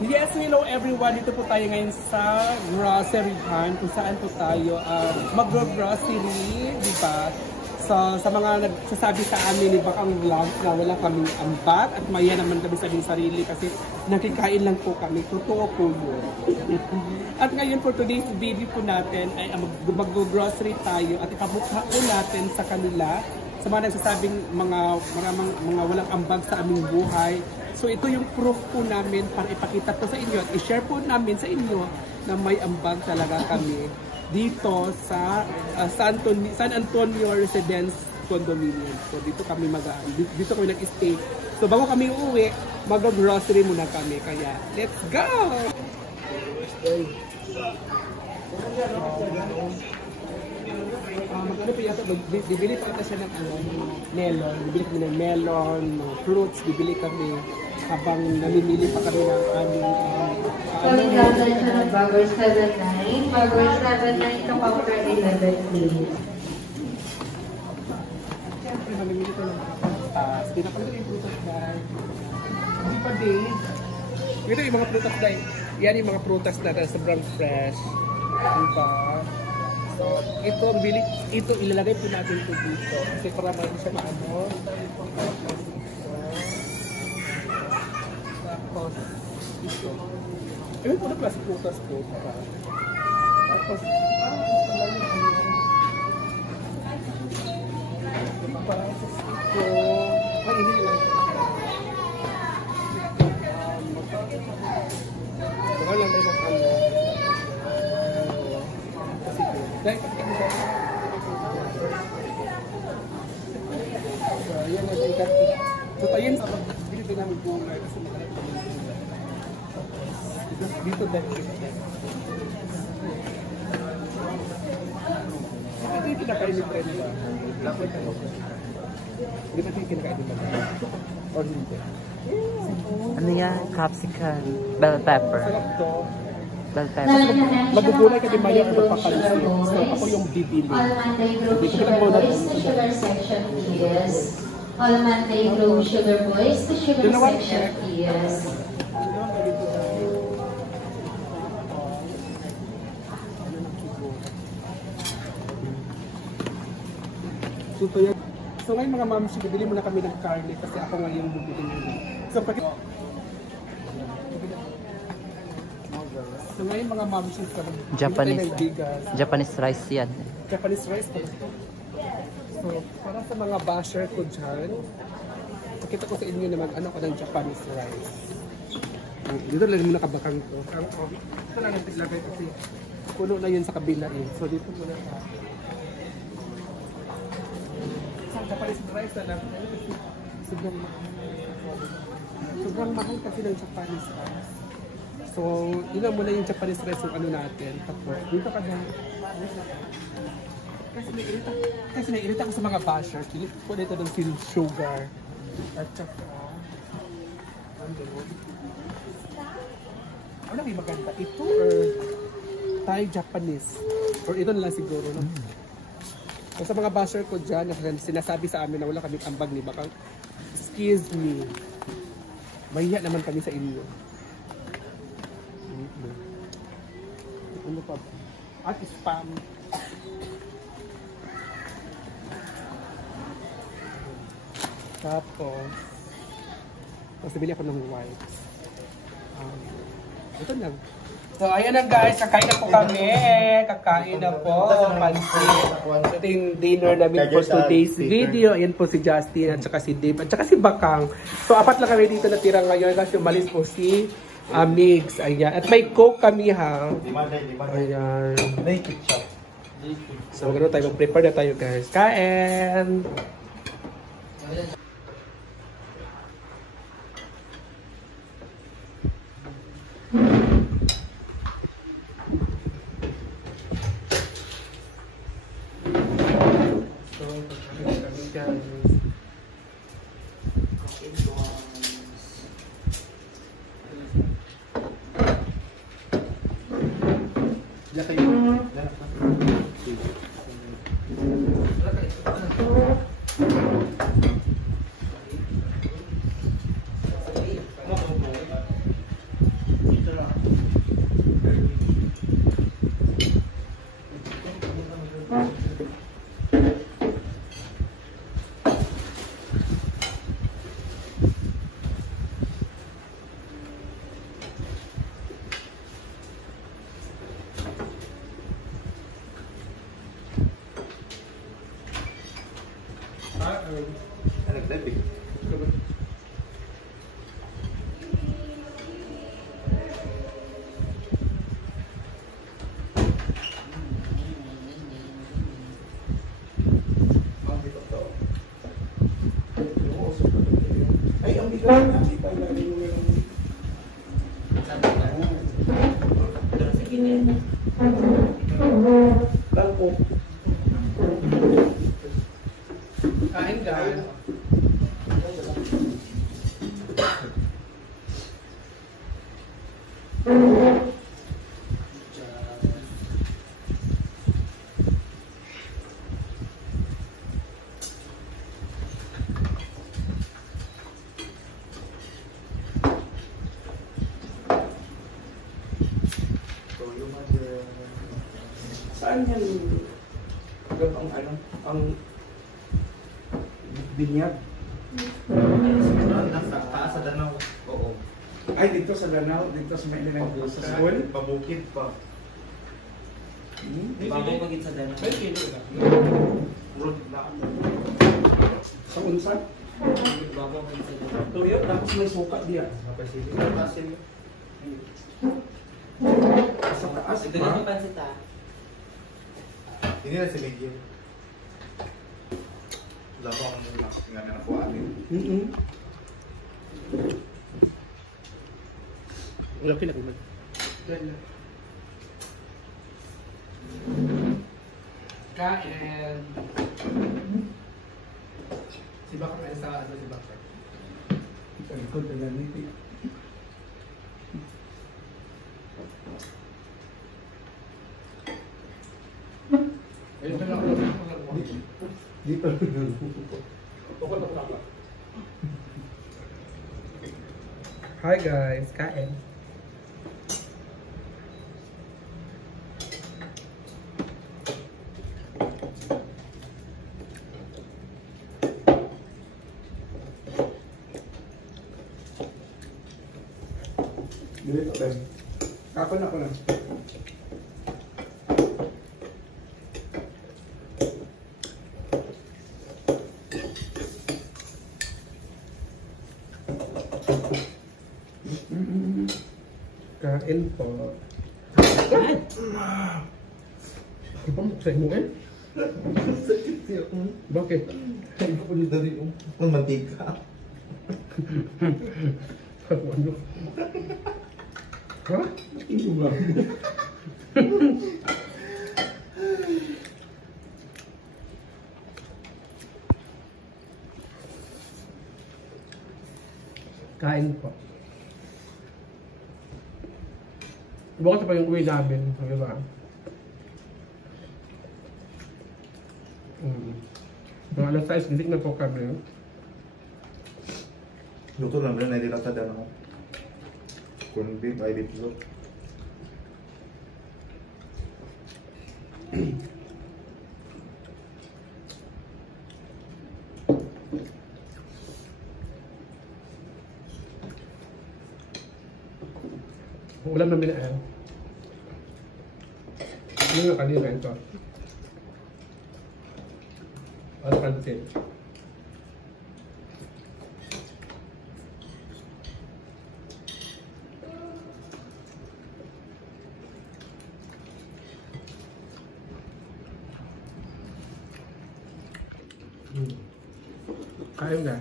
Yes, hello everyone. Dito po tayo ngayon sa groceryhan kung saan po tayo mag-grocery, di ba? So, sa mga nagsasabi sa amin ni Bakang Vlog na wala kaming ambat at maya naman kami sa aming sarili kasi nakikain lang po kami. Totoo po yun. At ngayon po today's video po natin ay mag-grocery tayo at ipamukha po natin sa kanila sa mga nagsasabing mga walang ambag sa aming buhay. So ito yung proof po namin para ipakita po sa inyo at i-share po namin sa inyo na may ambag talaga kami dito sa San Antonio Residence Condominium. So dito kami dito kami nag-stay. So bago kami uuwi, mag-grocery muna kami. Kaya let's go! Magkano po yata, bibili pa kita siya ng melon. Bibili kami ng melon, fruits, bibili kami habang namimili pa kami ng aming Calling data siya ng Bagger 79. Bagger 79 to counter 11, please. Siyempre, namimili ko ng mga prutas. Pinapagod yung prutas dahil hindi pa days. Ito yung mga prutas dahil yan yung mga prutas na sobrang fresh. Diba? So, ito ilalagay po natin ito dito kasi para hindi siya maano. Tapos, ito. Ayun po na plastic prutas po. Tapos, parang ito. Ay, hindi lang. Baka lang tayo ng dahil so, ayan na ikat. So, ayun sa dito namin bunga kasi makalat kami dito dahil ito yung kinakain ni Fred ba? Hindi ba ito yung kinakain ni Fred? Or hindi? Ano yan? Capsicum, bell pepper. Sarap to. Magugulay ka din maya kung magpapalisip. So, ako yung bibili. All Monday Grove Sugar Boys, the sugar section, please. All Monday Grove Sugar Boys, the sugar section, please. So ngayon mga ma'am, bibili muna kami ng karne kasi ako ngayon bibili nila. So ngayon mga ma'am, Japanese rice yan. Japanese rice po. So para sa mga basher ko dyan, pakita ko sa inyo na mag-ano ko ng Japanese rice. Dito lang muna kabakang to. Ito lang ang tiglagay kasi puno na yun sa kabila eh. So dito muna ka. Japanese rice na lang kasi sobrang mahal kasi ng Japanese rice. So, yun muna yung Japanese rice yung ano natin. Tapos, dito ka na. Kasi naiirita ko sa mga bashers. Pinit ko dito ng sugar. At saka, ano lang yung maganda? Ito or Thai Japanese? Or ito na lang siguro, no? So, sa mga basher ko dyan, sinasabi sa amin na wala kaming ambag ni Bakang. Excuse me. Mahiya naman kami sa inyo. Ano pa ba? At spam. Tapos bili ako ng wipes. Ito lang. So, ayan na guys. Kakain na po kami. Kakain na po. Ito yung dinner namin for today's video. Ayan po si Justin at saka si Dave at saka si Bakang. So, apat lang kami dito natira ngayon kasi umalis po si Migs. Ayan. At may Coke kami ha. Ayan. So, magano tayo. Mag-prepare na tayo guys. Kain! Bangko. Kain guys. Saan yan? Ang ano? Ang binyag? Sa Danau. Oo. Ay, dito sa Danau, dito sa may sa school? Pabukid pa. Bago pagit sa Danau. Ay, kilo na. Road na. Sa unsa? Bago pagit sa Danau. Tuyo, tapos may suka diya. Napasili. Sa taas Ito ba? na pansit ah. Hindi na si Miguel. Wala ko ang nga na nakuha atin. Okay lang naman. Kain. Si Bakar ay sa ano si Bakar? Sa likod na ganito. Ayun ka lang. Dito lang. Hi guys, kain. Dito tayo. Ako na. Kain po. Ipamuksain mo eh? Sakit siya. Bakit? Ay, ko pala dari yung mantika. Ano? Ha? Ano ba? Kain po. Bukas pa yung uwi namin, di ba? Mga alas 6, gising na po kami. Luto lang rin na dito sa Danau. Corned beef, ay beef loaf. Ulam namin na yan. Ano yung kanina ito? Ano kantin? Kain nga.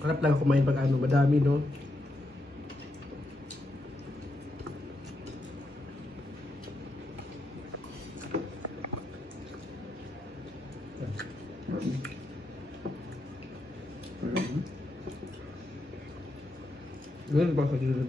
Harap lang kumain pag ano, madami no? Ganun ba sa gilid?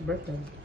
Birthday.